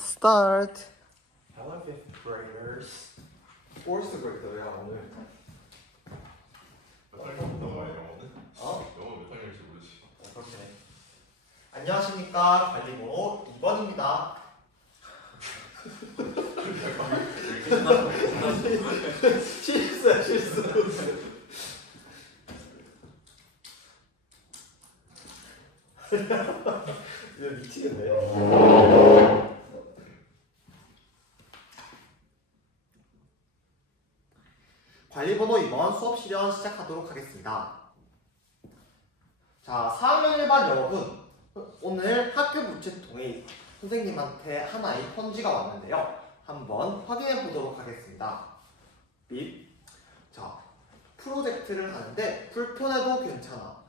Let's start. Hello, fifth graders. Fourth grader야 오늘. 몇 학년부터 나와요 영어는? 어? 영어 몇 학년인지 모르지. 그렇네. 안녕하십니까. 관리번호 2번입니다. 실수야 실수. 이거 미치겠네. 관리번호 2번 수업 실현 시작하도록 하겠습니다. 자, 4학년 1반 여러분, 오늘 학교 부채통에 선생님한테 하나의 편지가 왔는데요. 한번 확인해 보도록 하겠습니다. 삐. 자, 프로젝트를 하는데 불편해도 괜찮아.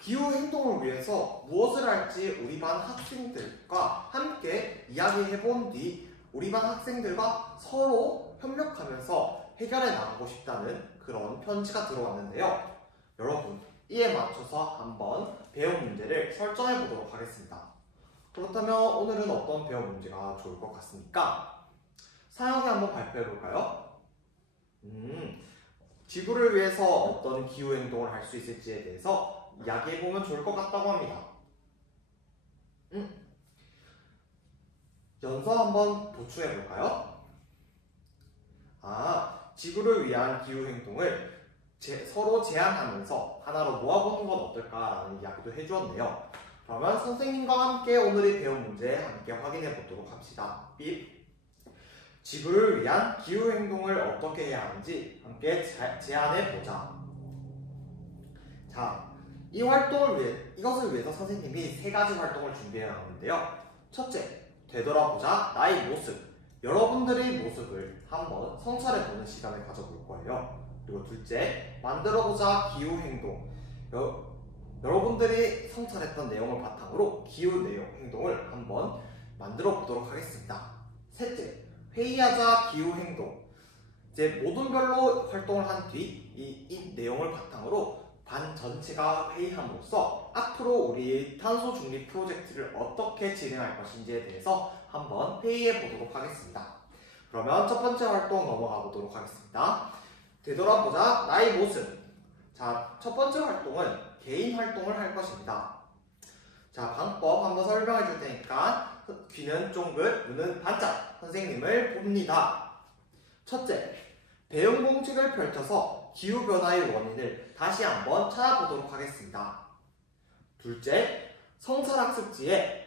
기후 행동을 위해서 무엇을 할지 우리 반 학생들과 함께 이야기해 본 뒤 우리 반 학생들과 서로 협력하면서 해결해 나가고 싶다는 그런 편지가 들어왔는데요. 여러분, 이에 맞춰서 한번 배운 문제를 설정해 보도록 하겠습니다. 그렇다면 오늘은 어떤 배운 문제가 좋을 것 같습니까? 사용하게 한번 발표해 볼까요? 지구를 위해서 어떤 기후 행동을 할 수 있을지에 대해서 이야기해 보면 좋을 것 같다고 합니다. 연서 한번 보충해 볼까요? 지구를 위한 기후 행동을 서로 제안하면서 하나로 모아보는 건 어떨까라는 이야기도 해주었네요. 그러면 선생님과 함께 오늘의 배운 문제 함께 확인해 보도록 합시다. 삐. 지구를 위한 기후 행동을 어떻게 해야 하는지 함께 제안해 보자. 자, 이것을 위해서 선생님이 3가지 활동을 준비해 놨는데요. 첫째, 되돌아보자 나의 모습. 여러분들의 모습을 한번 성찰해 보는 시간을 가져볼 거예요. 그리고 둘째, 만들어보자 기후 행동. 여러분들이 성찰했던 내용을 바탕으로 기후 행동을 한번 만들어 보도록 하겠습니다. 셋째, 회의하자 기후 행동. 이제 모든 별로 활동을 한 뒤 이 내용을 바탕으로 반 전체가 회의함으로써 앞으로 우리 탄소 중립 프로젝트를 어떻게 진행할 것인지에 대해서 한번 회의해 보도록 하겠습니다. 그러면 첫 번째 활동 넘어가 보도록 하겠습니다. 되돌아보자 나의 모습. 자, 첫 번째 활동은 개인 활동을 할 것입니다. 자, 방법 한번 설명해 줄 테니까 귀는 쫑긋, 눈은 반짝 선생님을 봅니다. 첫째, 배운 공식을 펼쳐서 기후변화의 원인을 다시 한번 찾아보도록 하겠습니다. 둘째, 성찰학습지에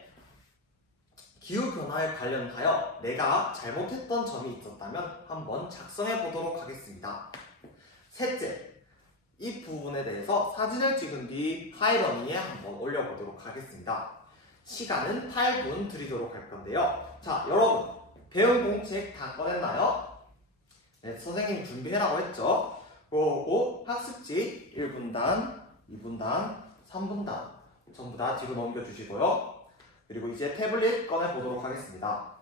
기후변화에 관련하여 내가 잘못했던 점이 있었다면 한번 작성해 보도록 하겠습니다. 셋째, 이 부분에 대해서 사진을 찍은 뒤 파이러니에 한번 올려보도록 하겠습니다. 시간은 8분 드리도록 할 건데요. 자, 여러분, 배운 공책 다 꺼냈나요? 네, 선생님 준비해라고 했죠? 그리고 학습지 1분단, 2분단, 3분단 전부 다 뒤로 넘겨주시고요. 그리고 이제 태블릿 꺼내보도록 하겠습니다.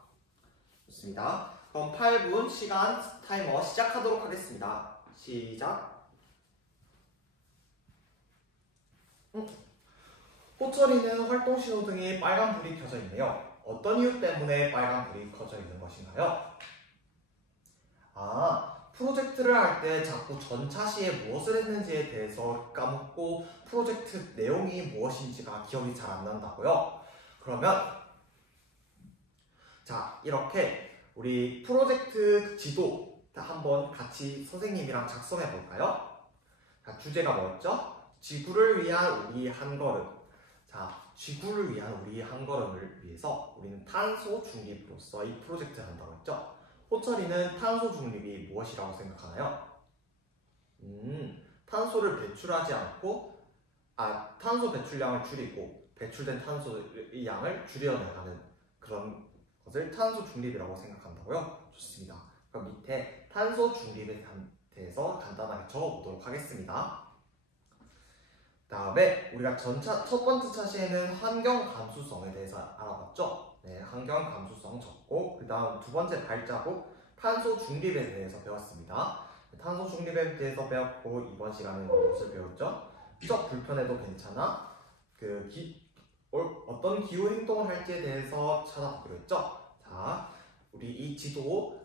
좋습니다. 그럼 8분 시간 타이머 시작하도록 하겠습니다. 시작. 호철이는 활동 신호등이 빨간불이 켜져 있네요. 어떤 이유 때문에 빨간불이 켜져 있는 것인가요? 프로젝트를 할 때 자꾸 전차시에 무엇을 했는지에 대해서 까먹고 프로젝트 내용이 무엇인지가 기억이 잘 안 난다고요? 그러면 자, 이렇게 우리 프로젝트 지도 한번 같이 선생님이랑 작성해 볼까요? 자, 주제가 뭐였죠? 지구를 위한 우리 한 걸음. 자, 지구를 위한 우리 한 걸음을 위해서 우리는 탄소 중립으로서 이 프로젝트를 한다고 했죠? 호철이는 탄소 중립이 무엇이라고 생각하나요? 탄소를 배출하지 않고 탄소 배출량을 줄이고 배출된 탄소의 양을 줄여나가는 그런 것을 탄소 중립이라고 생각한다고요? 좋습니다. 그럼 밑에 탄소 중립에 대해서 간단하게 적어보도록 하겠습니다. 다음에 우리가 첫 번째 차시에는 환경 감수성에 대해서 알아봤죠? 네, 환경 감수성 적고 그 다음 두 번째 발자국 탄소 중립에 대해서 배웠습니다. 탄소 중립에 대해서 배웠고 이번 시간에는 무엇을 배웠죠? 비록 불편해도 괜찮아. 어떤 기후 행동을 할지에 대해서 찾아보기로 했죠. 자, 우리 이 지도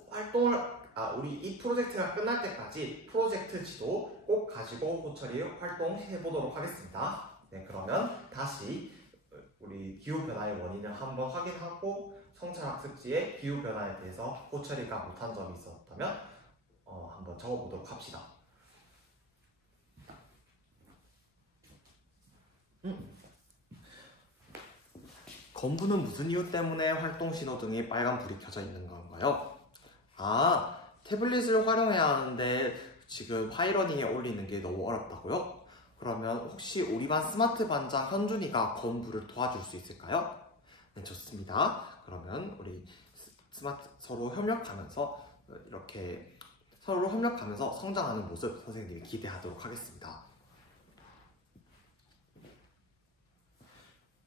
우리 이 프로젝트가 끝날 때까지 프로젝트 지도 꼭 가지고 호철이 활동해 보도록 하겠습니다. 네, 그러면 다시 우리 기후 변화의 원인을 한번 확인하고 성찰학습지에 기후 변화에 대해서 호철이가 못한 점이 있었다면 한번 적어보도록 합시다. 건부는 무슨 이유 때문에 활동 신호등이 빨간불이 켜져 있는 건가요? 태블릿을 활용해야 하는데 지금 하이러닝에 올리는 게 너무 어렵다고요? 그러면 혹시 우리 반 스마트 반장 현준이가 건부를 도와줄 수 있을까요? 네, 좋습니다. 그러면 우리 서로 협력하면서 이렇게 서로 협력하면서 성장하는 모습 선생님이 기대하도록 하겠습니다.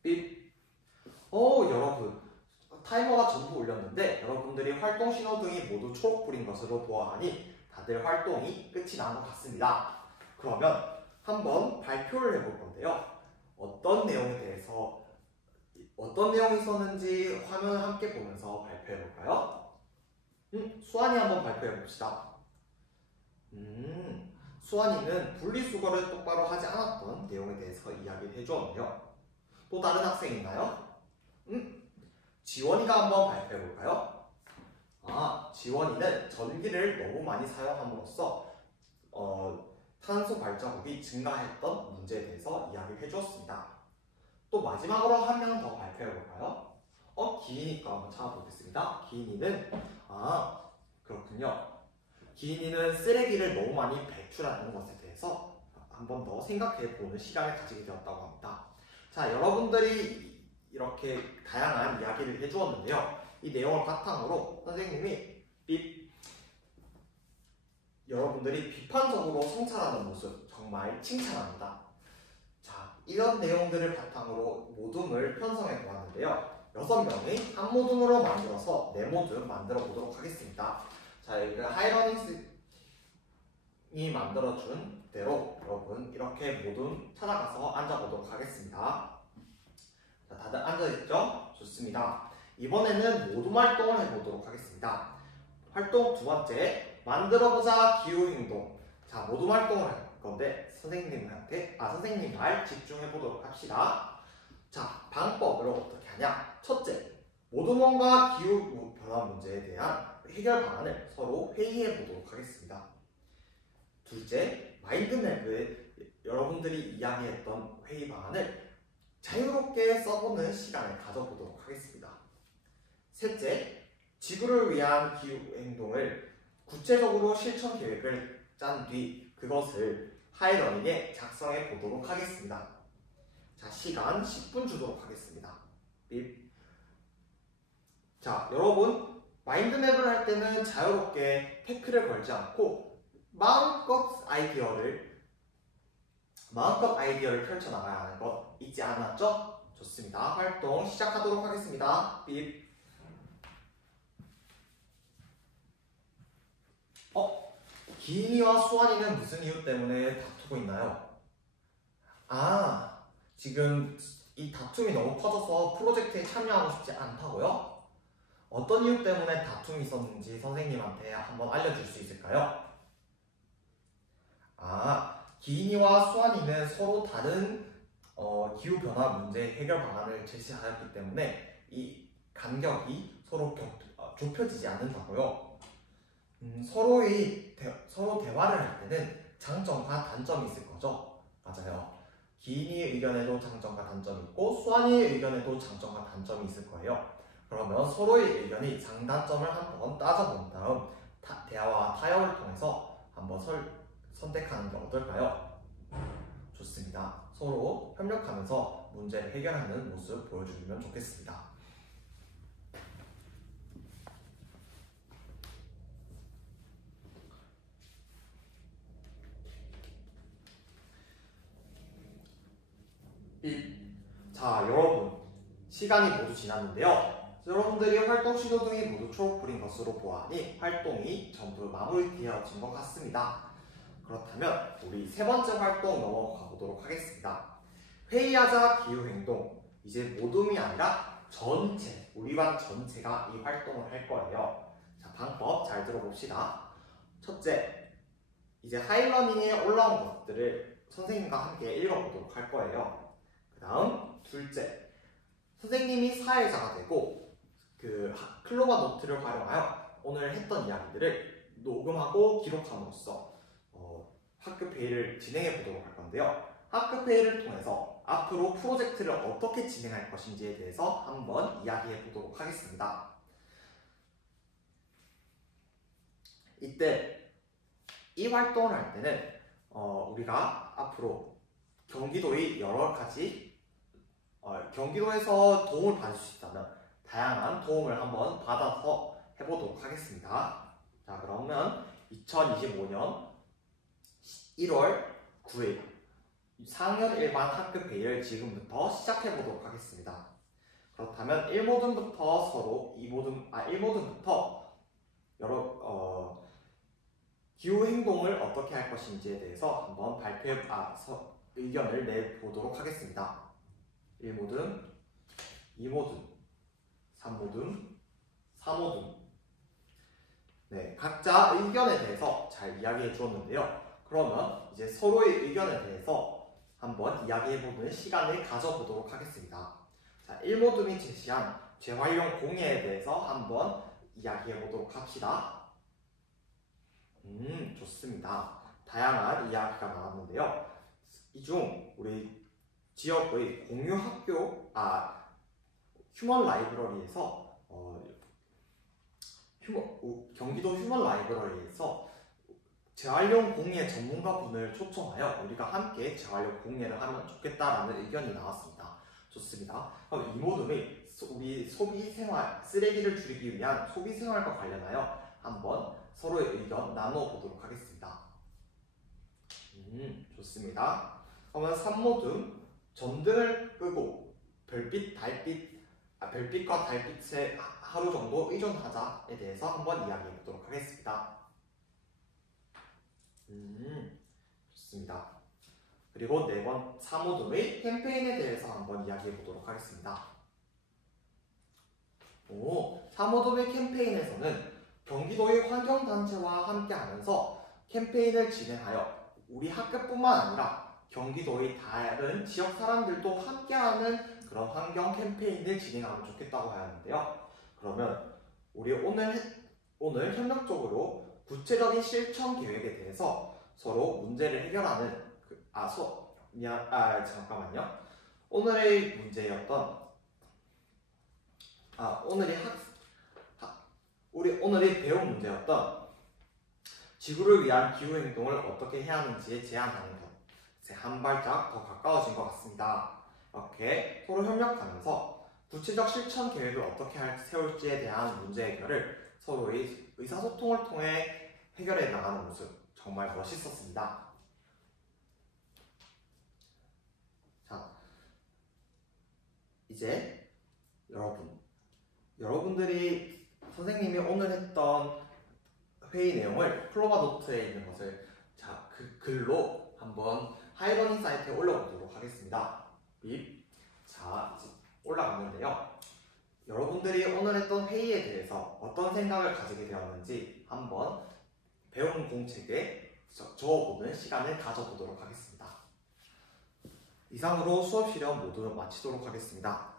삐. 여러분, 타이머가 전부 울렸는데 여러분들이 활동 신호등이 모두 초록불인 것으로 보아하니 다들 활동이 끝이 난 것 같습니다. 그러면 한번 발표를 해볼 건데요. 어떤 내용이 있었는지 화면을 함께 보면서 발표해 볼까요? 수환이 한번 발표해 봅시다. 수환이는 분리수거를 똑바로 하지 않았던 내용에 대해서 이야기를 해주었네요. 또 다른 학생 있나요? 지원이가 한번 발표해 볼까요? 지원이는 전기를 너무 많이 사용함으로써 탄소 발자국이 증가했던 문제에 대해서 이야기를 해주었습니다. 또 마지막으로 한 명 더 발표해 볼까요? 기인이가 한번 찾아보겠습니다. 기인이는 그렇군요. 기인이는 쓰레기를 너무 많이 배출하는 것에 대해서 한 번 더 생각해 보는 시간을 가지게 되었다고 합니다. 자, 여러분들이 이렇게 다양한 이야기를 해주었는데요. 이 내용을 바탕으로 선생님이 여러분들이 비판적으로 성찰하는 모습 정말 칭찬합니다. 자, 이런 내용들을 바탕으로 모둠을 편성해 보았는데요. 6명이 한 모둠으로 만들어서 네 모둠 만들어 보도록 하겠습니다. 자, 여기가 하이러닝이 만들어준 대로 여러분 이렇게 모둠 찾아가서 앉아보도록 하겠습니다. 자, 다들 앉아있죠? 좋습니다. 이번에는 모둠 활동을 해보도록 하겠습니다. 활동 두 번째, 만들어보자 기후행동. 자, 모둠 활동을 할 건데 선생님 말 집중해보도록 합시다. 자, 방법으로 어떻게 하냐? 첫째, 모둠원과 기후 변화 문제에 대한 해결 방안을 서로 회의해 보도록 하겠습니다. 둘째, 마인드맵에 여러분들이 이야기했던 회의 방안을 자유롭게 써보는 시간을 가져보도록 하겠습니다. 셋째, 지구를 위한 기후 행동을 구체적으로 실천 계획을 짠 뒤 그것을 하이러닝에 작성해 보도록 하겠습니다. 자, 시간 10분 주도록 하겠습니다. 자, 여러분 마인드맵을 할 때는 자유롭게 태클을 걸지 않고 마음껏 아이디어를 펼쳐나가야 하는 것 잊지 않았죠? 좋습니다. 활동 시작하도록 하겠습니다. 기인이와 수환이는 무슨 이유 때문에 다투고 있나요? 지금 이 다툼이 너무 커져서 프로젝트에 참여하고 싶지 않다고요? 어떤 이유 때문에 다툼이 있었는지 선생님한테 한번 알려줄 수 있을까요? 기인이와 수환이는 서로 다른 기후변화 문제 해결 방안을 제시하였기 때문에 이 간격이 서로 좁혀지지 않는다고요. 서로 대화를 할 때는 장점과 단점이 있을 거죠. 맞아요. 기인이의 의견에도 장점과 단점이 있고 수환이의 의견에도 장점과 단점이 있을 거예요. 그러면 서로의 의견이 장단점을 한번 따져본 다음 대화와 타협을 통해서 한번 선택하는 게 어떨까요? 좋습니다. 서로 협력하면서 문제를 해결하는 모습 보여주면 좋겠습니다. 자, 여러분 시간이 모두 지났는데요. 여러분들이 활동 신호등이 모두 초록불인 것으로 보아하니 활동이 전부 마무리되어진 것 같습니다. 그렇다면 우리 세 번째 활동 넘어가 보도록 하겠습니다. 회의하자 기후행동. 이제 모둠이 아니라 전체, 우리 반 전체가 이 활동을 할 거예요. 자, 방법 잘 들어봅시다. 첫째, 이제 하이러닝에 올라온 것들을 선생님과 함께 읽어보도록 할 거예요. 그 다음, 둘째, 선생님이 사회자가 되고 그 클로바 노트를 활용하여 오늘 했던 이야기들을 녹음하고 기록함으로써 학급 회의를 진행해 보도록 할 건데요. 학급 회의를 통해서 앞으로 프로젝트를 어떻게 진행할 것인지에 대해서 한번 이야기해 보도록 하겠습니다. 이때 이 활동을 할 때는 우리가 앞으로 경기도의 여러 가지 경기도에서 도움을 받을 수 있다면 다양한 도움을 한번 받아서 해보도록 하겠습니다. 자, 그러면 2025년 1월 9일 4학년 일반 학급 회의를 지금부터 시작해 보도록 하겠습니다. 그렇다면 1모둠부터 서로 1모둠부터 여러 기후 행동을 어떻게 할 것인지에 대해서 한번 의견을 내보도록 하겠습니다. 1모둠, 2모둠, 3모둠, 4모둠. 네, 각자 의견에 대해서 잘 이야기해 주었는데요. 그러면 이제 서로의 의견에 대해서 한번 이야기해보는 시간을 가져보도록 하겠습니다. 자, 1모둠이 제시한 재활용 공예에 대해서 한번 이야기해보도록 합시다. 좋습니다. 다양한 이야기가 나왔는데요. 이 중 우리 지역의 휴먼 라이브러리에서 경기도 휴먼 라이브러리에서 재활용 공예 전문가분을 초청하여 우리가 함께 재활용 공예를 하면 좋겠다라는 의견이 나왔습니다. 좋습니다. 그럼 이 모둠이 우리 소비생활, 쓰레기를 줄이기 위한 소비생활과 관련하여 한번 서로의 의견 나눠보도록 하겠습니다. 좋습니다. 그러면 3모둠, 전등을 끄고 별빛과 달빛에 하루 정도 의존하자에 대해서 한번 이야기해 보도록 하겠습니다. 좋습니다. 그리고 4모둠의 캠페인에 대해서 한번 이야기해 보도록 하겠습니다. 4모둠의 캠페인에서는 경기도의 환경단체와 함께하면서 캠페인을 진행하여 우리 학교뿐만 아니라 경기도의 다른 지역 사람들도 함께하는 그런 환경 캠페인을 진행하면 좋겠다고 하였는데요. 그러면 우리 오늘 협력적으로 구체적인 실천 계획에 대해서 서로 문제를 해결하는 잠깐만요. 오늘의 문제였던 오늘의 배운 문제였던 지구를 위한 기후행동을 어떻게 해야 하는지에 제안하는 것에 한 발짝 더 가까워진 것 같습니다. 이렇게 서로 협력하면서 구체적 실천 계획을 어떻게 세울지에 대한 문제 해결을 서로의 의사소통을 통해 해결해 나가는 모습 정말 멋있었습니다. 자, 이제 여러분들이 선생님이 오늘 했던 회의 내용을 클로바 노트에 있는 것을 그 글로 한번 하이러닝 사이트에 올려보도록 하겠습니다. 자, 이제 올라갔는데요. 여러분들이 오늘 했던 회의에 대해서 어떤 생각을 가지게 되었는지 한번 배운 공책에 적어보는 시간을 가져보도록 하겠습니다. 이상으로 수업 실험 모두 마치도록 하겠습니다.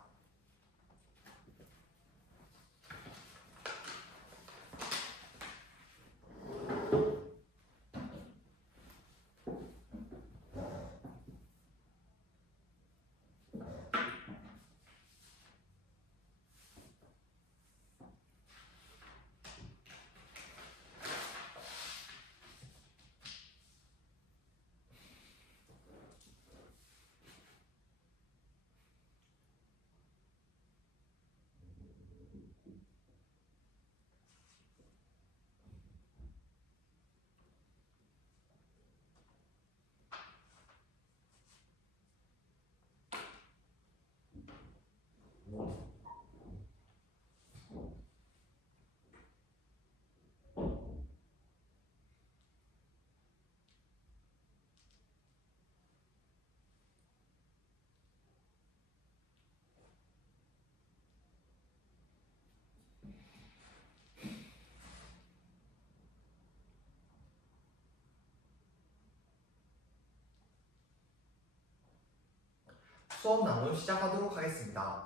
수업 나눔 시작하도록 하겠습니다.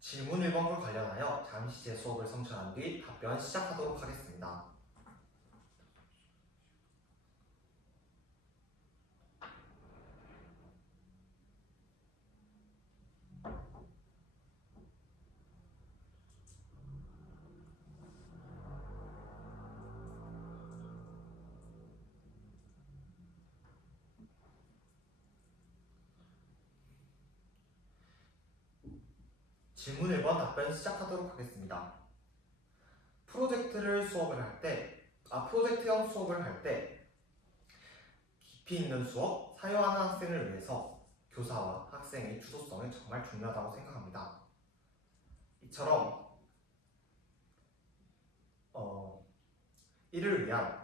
질문 1번과 관련하여 잠시 제 수업을 성취한 뒤 답변 시작하도록 하겠습니다. 질문 1번 답변 시작하도록 하겠습니다. 프로젝트형 수업을 할 때 깊이 있는 수업, 사유하는 학생을 위해서 교사와 학생의 주도성이 정말 중요하다고 생각합니다. 이처럼 이를 위한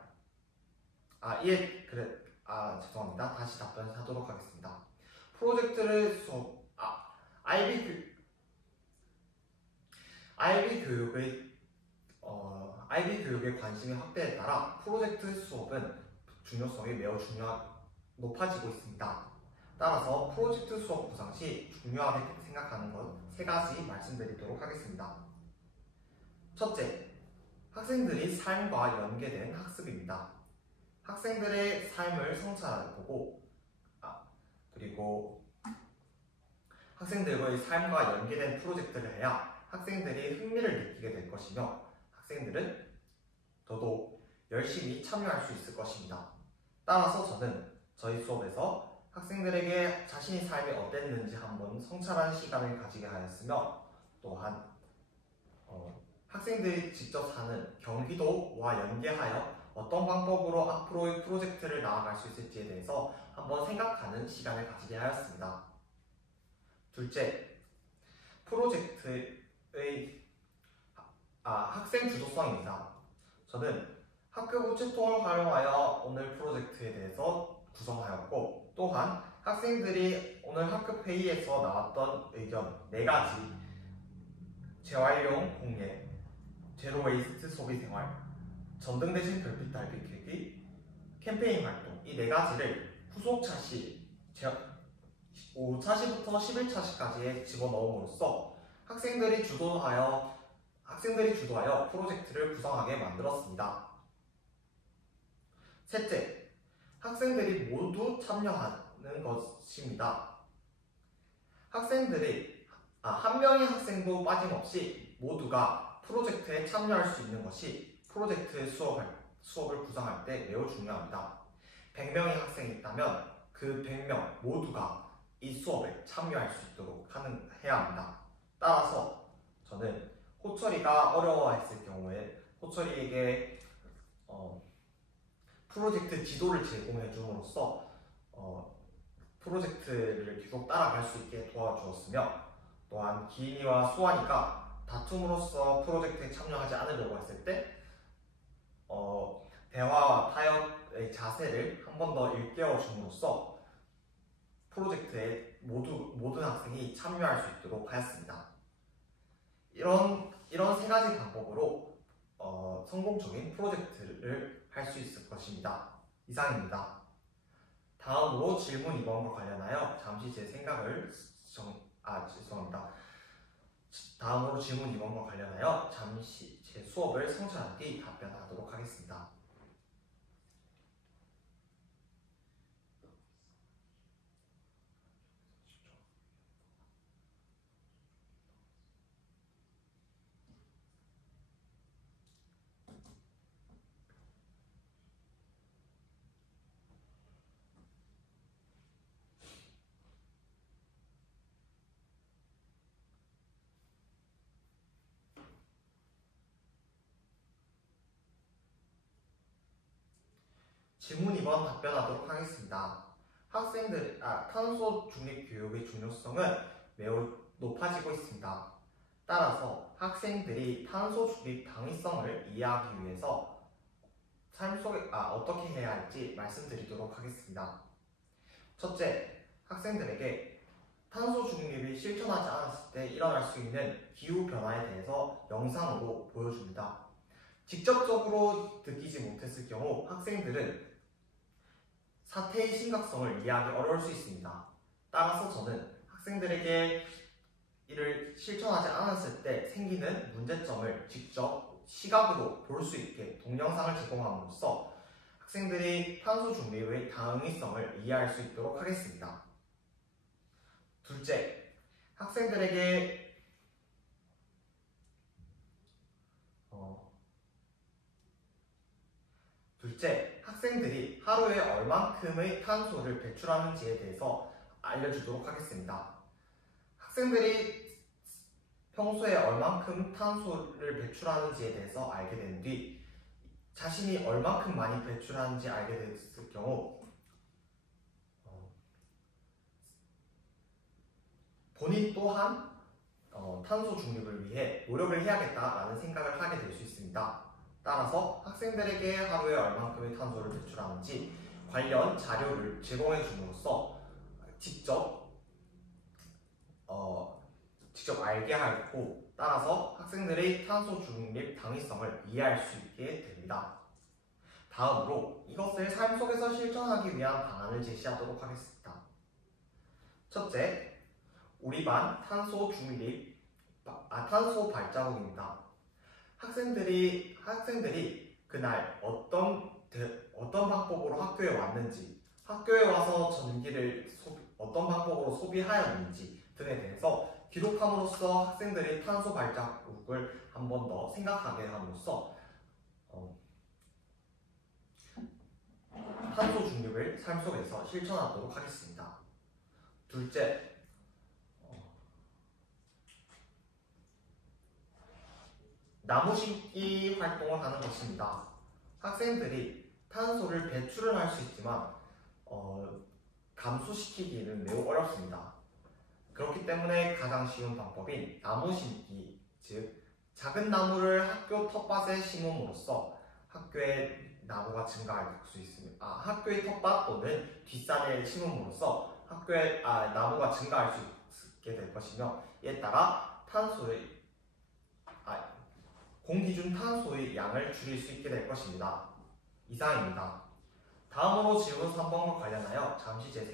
죄송합니다. 다시 답변하도록 하겠습니다. 프로젝트를 수업 IB 교육의 관심의 확대에 따라 프로젝트 수업은 중요성이 매우 높아지고 있습니다. 따라서 프로젝트 수업 구상 시 중요하게 생각하는 것 3가지 말씀드리도록 하겠습니다. 첫째, 학생들이 삶과 연계된 학습입니다. 학생들의 삶을 성찰해보고 그리고 학생들의 삶과 연계된 프로젝트를 해야 학생들이 흥미를 느끼게 될 것이며 학생들은 더더욱 열심히 참여할 수 있을 것입니다. 따라서 저는 저희 수업에서 학생들에게 자신의 삶이 어땠는지 한번 성찰하는 시간을 가지게 하였으며 또한 학생들이 직접 사는 경기도와 연계하여 어떤 방법으로 앞으로의 프로젝트를 나아갈 수 있을지에 대해서 한번 생각하는 시간을 가지게 하였습니다. 둘째, 프로젝트의 학생 주도성입니다. 저는 학교 우체통을 활용하여 오늘 프로젝트에 대해서 구성하였고 또한 학생들이 오늘 학급 회의에서 나왔던 의견 4가지 재활용 공예, 제로 웨이스트 소비 생활, 전등 대신 별빛 달빛 켜기, 캠페인 활동 이 4가지를 후속차 시 5차시부터 11차시까지에 집어넣음으로써 학생들이 주도하여 프로젝트를 구성하게 만들었습니다. 셋째, 학생들이 모두 참여하는 것입니다. 한 명의 학생도 빠짐없이 모두가 프로젝트에 참여할 수 있는 것이 프로젝트 수업을 구성할 때 매우 중요합니다. 100명의 학생이 있다면 그 100명 모두가 이 수업에 참여할 수 있도록 해야 합니다. 따라서 저는 호철이가 어려워했을 경우에 호철이에게 프로젝트 지도를 제공해 줌으로써 프로젝트를 계속 따라갈 수 있게 도와주었으며 또한 기인이와 수환이가 다툼으로써 프로젝트에 참여하지 않으려고 했을 때 대화와 타협의 자세를 한 번 더 일깨워 줌으로써 프로젝트에 모든 학생이 참여할 수 있도록 하였습니다. 이런 3가지 방법으로 성공적인 프로젝트를 할 수 있을 것입니다. 이상입니다. 다음으로 질문 2번과 관련하여 잠시 제 생각을 다음으로 질문 2번과 관련하여 잠시 제 수업을 성취한 뒤 답변하도록 하겠습니다. 질문 2번 답변하도록 하겠습니다. 탄소 중립 교육의 중요성은 매우 높아지고 있습니다. 따라서 학생들이 탄소 중립 당위성을 이해하기 위해서 삶 속에 어떻게 해야 할지 말씀드리도록 하겠습니다. 첫째, 학생들에게 탄소 중립이 실천하지 않았을 때 일어날 수 있는 기후 변화에 대해서 영상으로 보여줍니다. 직접적으로 느끼지 못했을 경우 학생들은 사태의 심각성을 이해하기 어려울 수 있습니다. 따라서 저는 학생들에게 이를 실천하지 않았을 때 생기는 문제점을 직접 시각으로 볼 수 있게 동영상을 제공함으로써 학생들이 탄소 중립의 당위성을 이해할 수 있도록 하겠습니다. 둘째, 학생들에게 학생들이 하루에 얼만큼의 탄소를 배출하는지에 대해서 알려주도록 하겠습니다. 학생들이 평소에 얼만큼 탄소를 배출하는지에 대해서 알게 된 뒤 자신이 얼만큼 많이 배출하는지 알게 됐을 경우 본인 또한 탄소 중립을 위해 노력을 해야겠다라는 생각을 하게 될 수 있습니다. 따라서 학생들에게 하루에 얼만큼의 탄소를 배출하는지 관련 자료를 제공해 줌으로써 직접 알게 하고 따라서 학생들의 탄소 중립 당위성을 이해할 수 있게 됩니다. 다음으로 이것을 삶 속에서 실천하기 위한 방안을 제시하도록 하겠습니다. 첫째, 우리 반 탄소 발자국입니다. 학생들이 그날 어떤 방법으로 학교에 왔는지, 학교에 와서 전기를 어떤 방법으로 소비하였는지 등에 대해서 기록함으로써 학생들이 탄소 발자국을 한 번 더 생각하게 함으로써 탄소 중립을 삶 속에서 실천하도록 하겠습니다. 둘째, 나무 심기 활동을 하는 것입니다. 학생들이 탄소를 배출을 할 수 있지만 감소시키기는 매우 어렵습니다. 그렇기 때문에 가장 쉬운 방법인 나무 심기, 즉 작은 나무를 학교 텃밭에 심음으로써 학교의 나무가 증가할 수 있습니다. 학교의 텃밭 또는 뒷산에 심음으로써 학교의 나무가 증가할 수 있게 될 것이며, 이에 따라 공기중 탄소의 양을 줄일 수 있게 될 것입니다. 이상입니다. 다음으로 질문 3번과 관련하여 잠시 제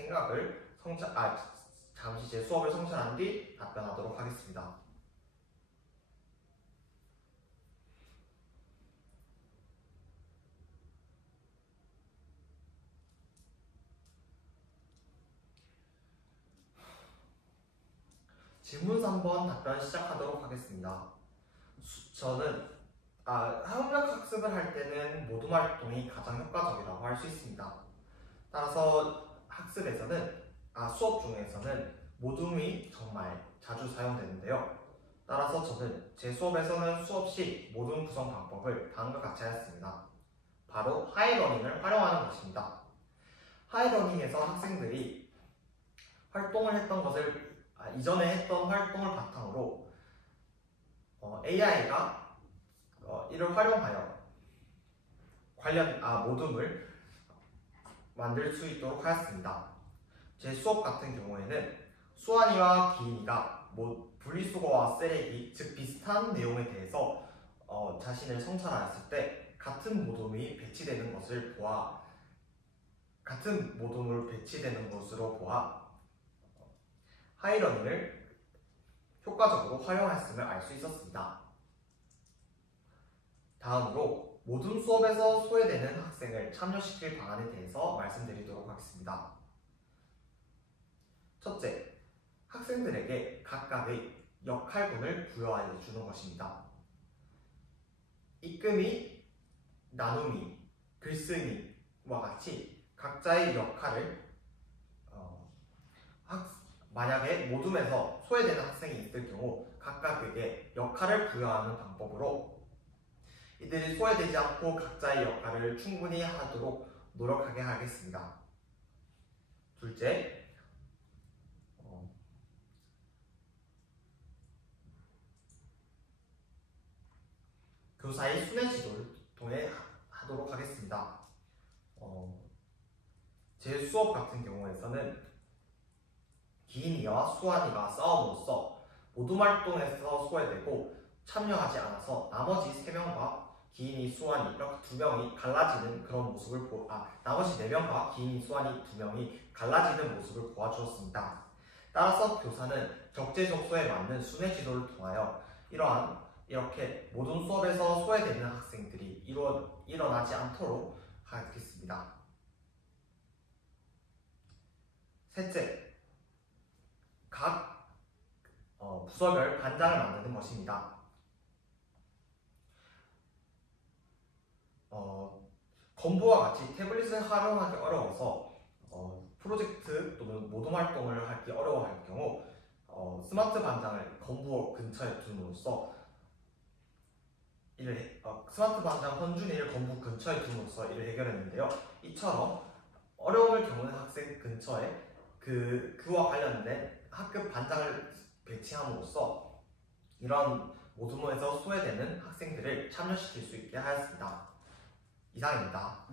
수업을 성찰한 뒤 답변하도록 하겠습니다. 질문 3번 답변 시작하도록 하겠습니다. 저는 협력학습을 할 때는 모둠 활동이 가장 효과적이라고 할 수 있습니다. 따라서 수업 중에서는 모둠이 정말 자주 사용되는데요. 따라서 저는 제 수업에서는 수업 시 모둠 구성 방법을 다음과 같이 하였습니다. 바로 하이러닝을 활용하는 것입니다. 하이러닝에서 학생들이 활동을 했던 것을 이전에 했던 활동을 바탕으로 AI가 이를 활용하여 관련 모둠을 만들 수 있도록 하였습니다. 제 수업 같은 경우에는 수환이와 기인이가 분리수거와 쓰레기, 즉 비슷한 내용에 대해서 자신을 성찰하였을 때 같은 모둠이 배치되는 것으로 보아 하이러닝을 효과적으로 활용하였음을 알 수 있었습니다. 다음으로 모둠 수업에서 소외되는 학생을 참여시킬 방안에 대해서 말씀드리도록 하겠습니다. 첫째, 학생들에게 각각의 역할군을 부여해 주는 것입니다. 이끄미, 나눔이, 글쓰기와 같이 각자의 역할을 만약에 모둠에서 소외되는 학생이 있을 경우 각각에게 역할을 부여하는 방법으로 이들이 소외되지 않고 각자의 역할을 충분히 하도록 노력하게 하겠습니다. 둘째, 교사의 순회 지도를 통해 하도록 하겠습니다. 제 수업 같은 경우에서는 기인이와 수환이가 싸움으로써 모둠 활동에서 소외되고 참여하지 않아서 나머지 3명과 기인이 수완이 이렇게 두 명이 갈라지는 그런 모습을 나머지 네 명과 기인이 수완이 두 명이 갈라지는 모습을 보아주었습니다. 따라서 교사는 적재적소에 맞는 순회 지도를 통하여 이렇게 모든 수업에서 소외되는 학생들이 일어나지 않도록 하겠습니다. 셋째, 각 부서별 반장을 만드는 것입니다. 건부와 같이 태블릿을 활용하기 어려워서 프로젝트 또는 모둠 활동을 하기 어려워할 경우 스마트 반장을 건부 근처에 둠으로써 스마트 반장 헌준이를 건부 근처에 둠으로써 이를 해결했는데요. 이처럼 어려움을 겪는 학생 근처에 그와 관련된 학급 반장을 배치함으로써 이런 모둠에서 소외되는 학생들을 참여시킬 수 있게 하였습니다. 이상입니다.